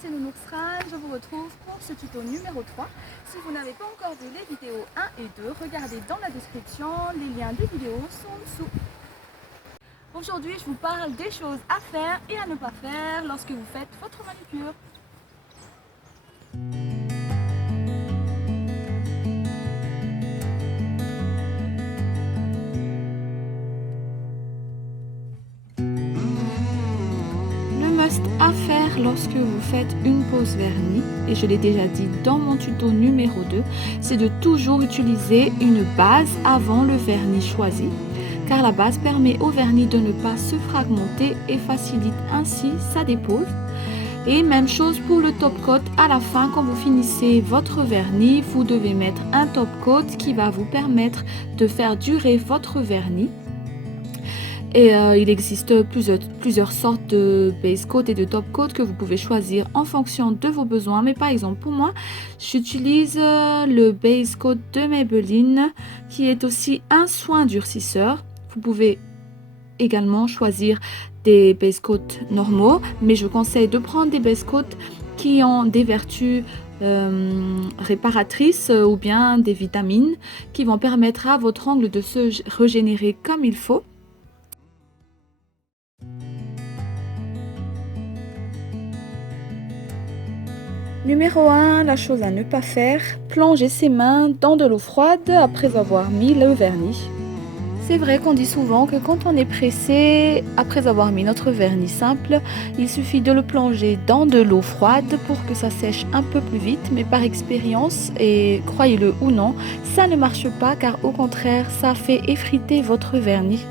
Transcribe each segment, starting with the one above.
c'est Nounours Ran, je vous retrouve pour ce tuto numéro 3. Si vous n'avez pas encore vu les vidéos 1 et 2, regardez dans la description, les liens des vidéos sont en dessous. Aujourd'hui, je vous parle des choses à faire et à ne pas faire lorsque vous faites votre manucure. Must à faire lorsque vous faites une pose vernis, et je l'ai déjà dit dans mon tuto numéro 2, c'est de toujours utiliser une base avant le vernis choisi, car la base permet au vernis de ne pas se fragmenter et facilite ainsi sa dépose. Et même chose pour le top coat, à la fin quand vous finissez votre vernis, vous devez mettre un top coat qui va vous permettre de faire durer votre vernis. Et il existe plusieurs sortes de base coat et de top coat que vous pouvez choisir en fonction de vos besoins. Mais par exemple, pour moi, j'utilise le base coat de Maybelline qui est aussi un soin durcisseur. Vous pouvez également choisir des base coat normaux, mais je vous conseille de prendre des base coat qui ont des vertus réparatrices ou bien des vitamines qui vont permettre à votre ongle de se régénérer comme il faut. Numéro 1, la chose à ne pas faire, plonger ses mains dans de l'eau froide après avoir mis le vernis. C'est vrai qu'on dit souvent que quand on est pressé, après avoir mis notre vernis simple, il suffit de le plonger dans de l'eau froide pour que ça sèche un peu plus vite, mais par expérience, et croyez-le ou non, ça ne marche pas car au contraire, ça fait effriter votre vernis.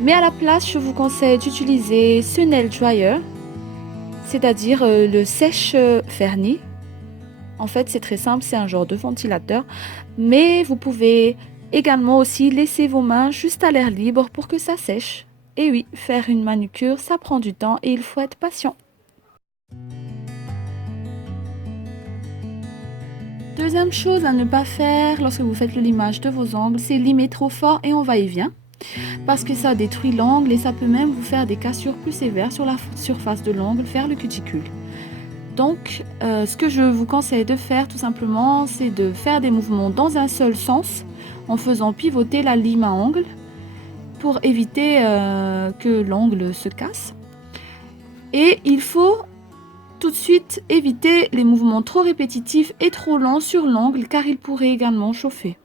Mais à la place, je vous conseille d'utiliser ce nail dryer, c'est-à-dire le sèche-vernis. En fait, c'est très simple, c'est un genre de ventilateur. Mais vous pouvez également aussi laisser vos mains juste à l'air libre pour que ça sèche. Et oui, faire une manucure, ça prend du temps et il faut être patient. Deuxième chose à ne pas faire lorsque vous faites le limage de vos ongles, c'est limer trop fort et en va-et-vient. Parce que ça détruit l'ongle et ça peut même vous faire des cassures plus sévères sur la surface de l'ongle, vers le cuticule. Donc, ce que je vous conseille de faire tout simplement, c'est de faire des mouvements dans un seul sens en faisant pivoter la lime à ongle pour éviter que l'ongle se casse. Et il faut tout de suite éviter les mouvements trop répétitifs et trop lents sur l'ongle car ils pourraient également chauffer.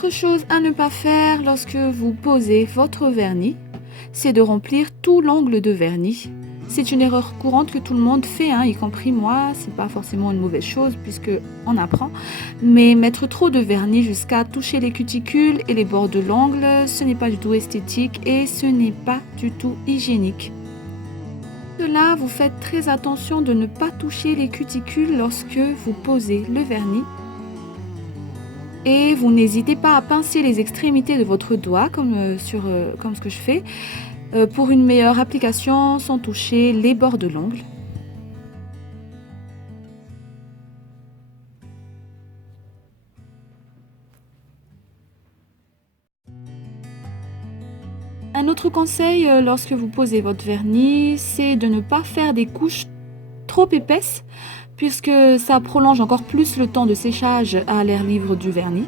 Autre chose à ne pas faire lorsque vous posez votre vernis, c'est de remplir tout l'angle de vernis. C'est une erreur courante que tout le monde fait, y compris moi. C'est pas forcément une mauvaise chose puisque on apprend. Mais mettre trop de vernis jusqu'à toucher les cuticules et les bords de l'ongle, ce n'est pas du tout esthétique et ce n'est pas du tout hygiénique. De là, vous faites très attention de ne pas toucher les cuticules lorsque vous posez le vernis. Et vous n'hésitez pas à pincer les extrémités de votre doigt comme ce que je fais pour une meilleure application sans toucher les bords de l'ongle. Un autre conseil lorsque vous posez votre vernis, c'est de ne pas faire des couches trop épaisses puisque ça prolonge encore plus le temps de séchage à l'air libre du vernis.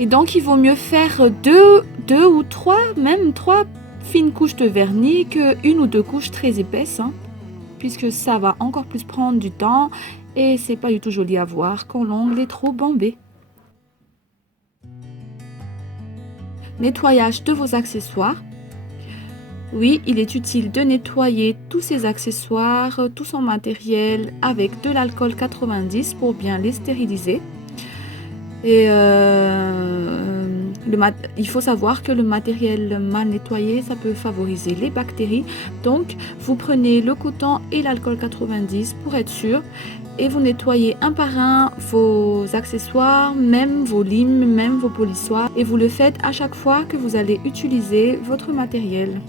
Et donc il vaut mieux faire deux ou trois, même trois fines couches de vernis que une ou deux couches très épaisses, puisque ça va encore plus prendre du temps et c'est pas du tout joli à voir quand l'ongle est trop bombé. Nettoyage de vos accessoires. Oui, il est utile de nettoyer tous ces accessoires, tout son matériel avec de l'alcool 90 pour bien les stériliser. Et il faut savoir que le matériel mal nettoyé, ça peut favoriser les bactéries. Donc, vous prenez le coton et l'alcool 90 pour être sûr. Et vous nettoyez un par un vos accessoires, même vos limes, même vos polissoirs. Et vous le faites à chaque fois que vous allez utiliser votre matériel.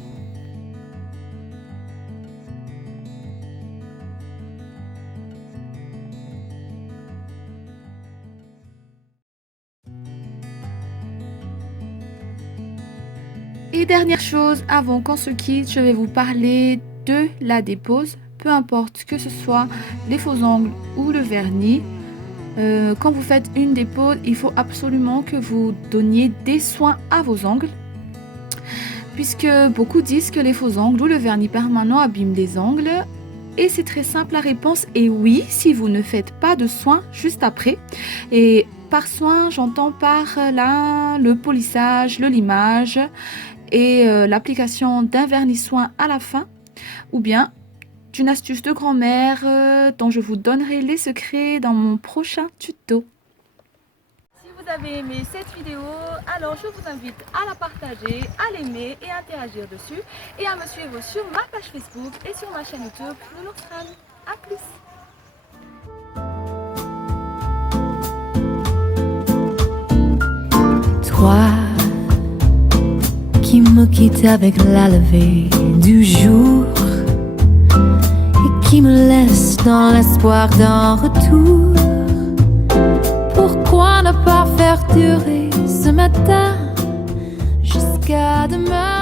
Et dernière chose, avant qu'on se quitte, je vais vous parler de la dépose. Peu importe que ce soit les faux ongles ou le vernis, quand vous faites une dépose, il faut absolument que vous donniez des soins à vos ongles. Puisque beaucoup disent que les faux ongles ou le vernis permanent abîment les ongles. Et c'est très simple, la réponse est oui, si vous ne faites pas de soins juste après. Et par soin, j'entends par là le polissage, le limage et l'application d'un vernis soin à la fin, ou bien d'une astuce de grand-mère dont je vous donnerai les secrets dans mon prochain tuto. Si vous avez aimé cette vidéo, alors je vous invite à la partager, à l'aimer et à interagir dessus, et à me suivre sur ma page Facebook et sur ma chaîne YouTube Nounours Fran. A plus. Toi qui me quittes avec la levée du jour et qui me laisse dans l'espoir d'un retour, pourquoi ne pas faire durer ce matin jusqu'à demain?